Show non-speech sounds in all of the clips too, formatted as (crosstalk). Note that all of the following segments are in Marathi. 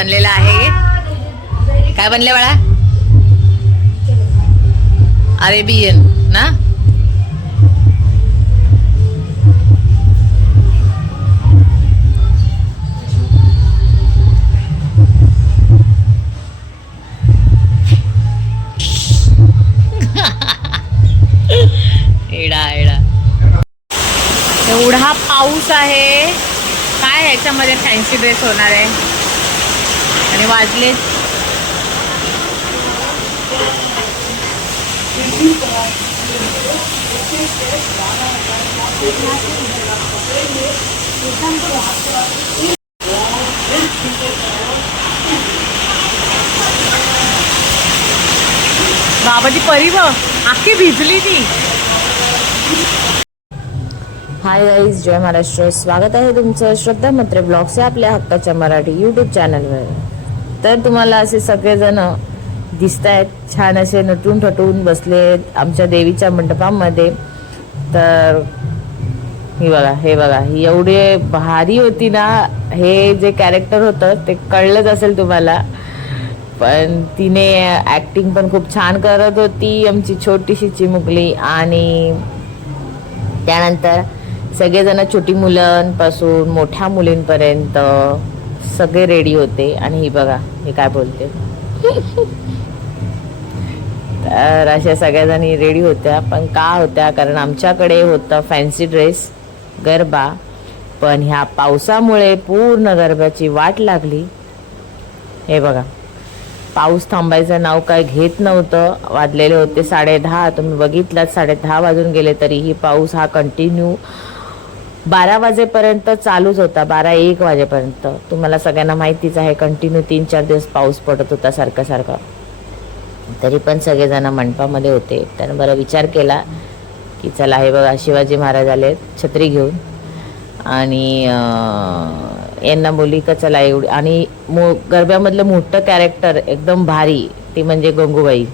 बनलेला बनलेलं आहे. काय बनले बाळा? अरेबियन ना? एडा एडा. एवढा पाऊस आहे. काय ह्याच्यामध्ये फॅन्सी ड्रेस होणार आहे? आणि वाजले. बाबाची परी बघ भिजली ती. Hi guys Jai Maharashtra. स्वागत आहे तुमचं श्रद्धा मत्रे ब्लॉग्स या आपल्या हक्काच्या मराठी यूट्यूब चॅनलवर तर तुम्हाला असे सगळेजण दिसत आहेत छान असे नटून ठटून बसले आमच्या देवीच्या मंडपामध्ये. तर ही बघा हे बघा ही भारी होती ना हे जे कॅरेक्टर होतं ते कळलंच असेल तुम्हाला. पण तिने ॲक्टिंग पण खूप छान करत होती आमची छोटीशी चिमुकली. आणि त्यानंतर सगळेजण छोटी मुलांपासून मोठ्या मुलींपर्यंत सगळे रेडी होते आणि ही बघा हे काय बोलते. तर अशा सगळ्याजणी रेडी होत्या पण का होत्या? कारण आमच्याकडे होतं फॅन्सी ड्रेस गरबा. पण ह्या पावसामुळे पूर्ण गरब्याची वाट लागली. हे बघा पाऊस थांबायचं नाव काय घेत नव्हतं. वाजलेले होते साडे दहा तुम्ही बघितलात साडे दहा वाजून गेले तरीही पाऊस हा कंटिन्यू बारा वाजेपर्यंत चालूच होता बारा एक वाजेपर्यंत. तुम्हाला सगळ्यांना माहितीच आहे कंटिन्यू तीन चार दिवस पाऊस पडत होता सारखा सारखा. तरी पण सगळेजण मंडपामध्ये होते. त्यानं बरं विचार केला की चला हे बघा शिवाजी महाराज आले छत्री घेऊन. आणि यांना बोली का चला एवढी आणि मो गरब्यामधलं मोठं कॅरेक्टर एकदम भारी ती म्हणजे गंगूबाई.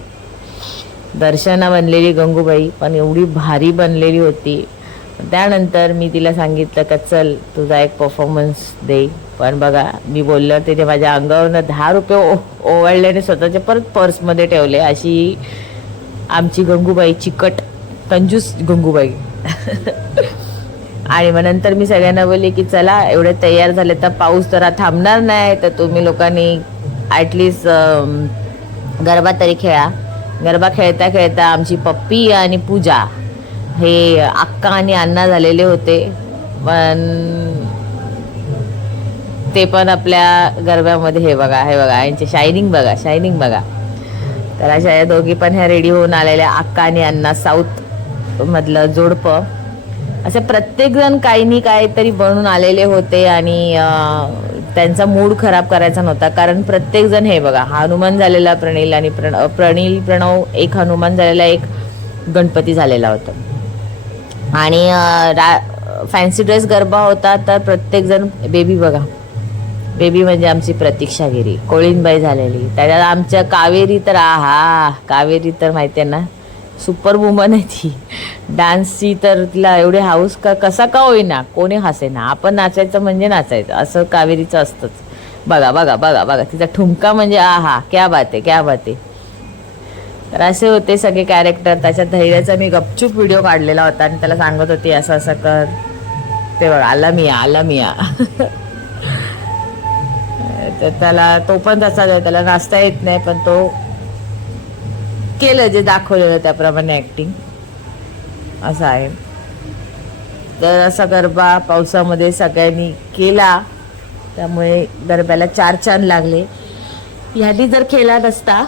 दर्शना बनलेली गंगूबाई पण एवढी भारी बनलेली होती. त्यानंतर मी तिला सांगितलं का चल तुझा एक परफॉर्मन्स दे. पण बघा मी बोललं तिने माझ्या अंगावरनं दहा रुपये ओ ओवाळल्याने स्वतःच्या परत पर्समध्ये ठेवले. अशी आमची गंगूबाई चिकट कंजूस गंगूबाई. आणि मग नंतर मी सगळ्यांना बोलले की चला एवढे तयार झाले तर पाऊस जरा थांबणार नाही तर तुम्ही लोकांनी ॲटलिस्ट गरबा तरी खेळा. गरबा खेळता खेळता आमची पप्पी आणि पूजा हे अक्का आणि अण्णा झालेले होते. पण ते पण आपल्या गरब्यामध्ये हे बघा हे बघा यांचे शायनिंग बघा शायनिंग बघा. तर अशा या दोघी पण ह्या रेडी होऊन आलेल्या अक्का आणि अण्णा साऊथ मधलं जोडपं. असे प्रत्येक जण काही नाही काहीतरी बनून आलेले होते आणि त्यांचा मूड खराब करायचा नव्हता. कारण प्रत्येक जण हे बघा हा हनुमान झालेला प्रणील आणि प्रण प्रणील प्रणव एक हनुमान झालेला एक गणपती झालेला होता. आणि रा फॅन्सी ड्रेस गरबा होता तर प्रत्येकजण बेबी बघा. बेबी म्हणजे आमची प्रतीक्षागिरी. कोळीनबाई झालेली. त्याच्यात आमच्या कावेरी तर आहा कावेरी तर माहिती आहे ना सुपर वुमन आहे ती. डान्सची तर तिला एवढे हाऊस का कसा का होईना कोणी हसेना. आपण नाचायचं म्हणजे नाचायचं. असं कावेरीचं असतंच. बघा बघा बघा बघा. तिचा ठुमका म्हणजे आहा क्या बात आहे क्या बात आहे. तर असे होते सगळे कॅरेक्टर त्याच्या धैर्याचा मी गपचूप व्हिडिओ काढलेला होता आणि त्याला सांगत होती असं असं कर. ते बघा आला मी आला मी (laughs) तर त्याला तो पण तसा त्याला नाचता येत नाही पण तो केलं जे दाखवलेलं त्याप्रमाणे ऍक्टिंग असं आहे. तर असा गरबा पावसामध्ये सगळ्यांनी केला. त्यामुळे गरब्याला चार चांद लागले. ह्यानी जर केला नसता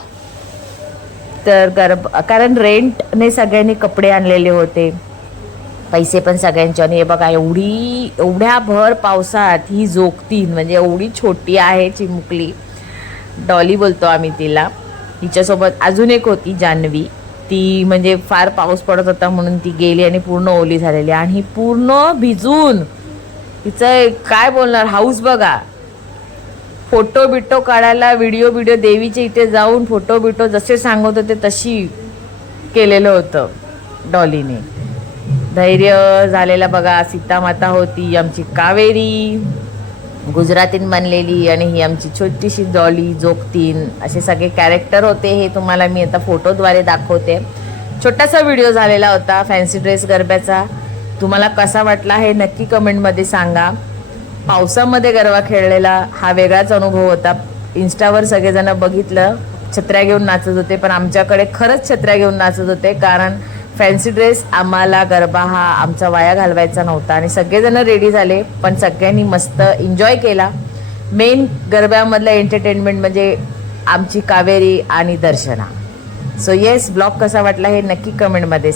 तर गरब कारण रेंटने सगळ्यांनी कपडे आणलेले होते. पैसे पण सगळ्यांचे. आणि हे बघा एवढी एवढ्या भर पावसात ही जोगतीन म्हणजे एवढी छोटी आहे चिमुकली. डॉली बोलतो आम्ही तिला. तिच्यासोबत अजून एक होती जान्हवी ती म्हणजे फार पाऊस पडत होता म्हणून ती गेली आणि पूर्ण ओली झालेली. आणि ही पूर्ण भिजून तिचं काय बोलणार हाऊस बघा. फोटो बिटो काढायला व्हिडिओ बिडिओ देवीच्या इथे जाऊन फोटो बिटो जसे सांगत होते तशी केलेलं होतं डॉलीने. धैर्य झालेला बघा सीतामाता होती आमची कावेरी गुजरातीन बनलेली आणि ही आमची छोटीशी डॉली जोगतीन असे सगळे कॅरेक्टर होते. हे तुम्हाला मी आता फोटोद्वारे दाखवते. छोटासा व्हिडिओ झालेला होता फॅन्सी ड्रेस गरब्याचा. तुम्हाला कसा वाटला हे नक्की कमेंटमध्ये सांगा. पावसामध्ये गरबा खेळलेला हा वेगळाच अनुभव होता. इन्स्टावर सगळेजण बघितलं छत्र्या घेऊन नाचत होते पण आमच्याकडे खरंच छत्र्या घेऊन नाचत होते कारण फॅन्सी ड्रेस आम्हाला गरबा हा आमचा वाया घालवायचा नव्हता. आणि सगळेजण रेडी झाले पण सगळ्यांनी मस्त एन्जॉय केला. मेन गरब्यामधलं एंटरटेनमेंट म्हणजे आमची कावेरी आणि दर्शना. सो येस ब्लॉग कसा वाटला हे नक्की कमेंटमध्ये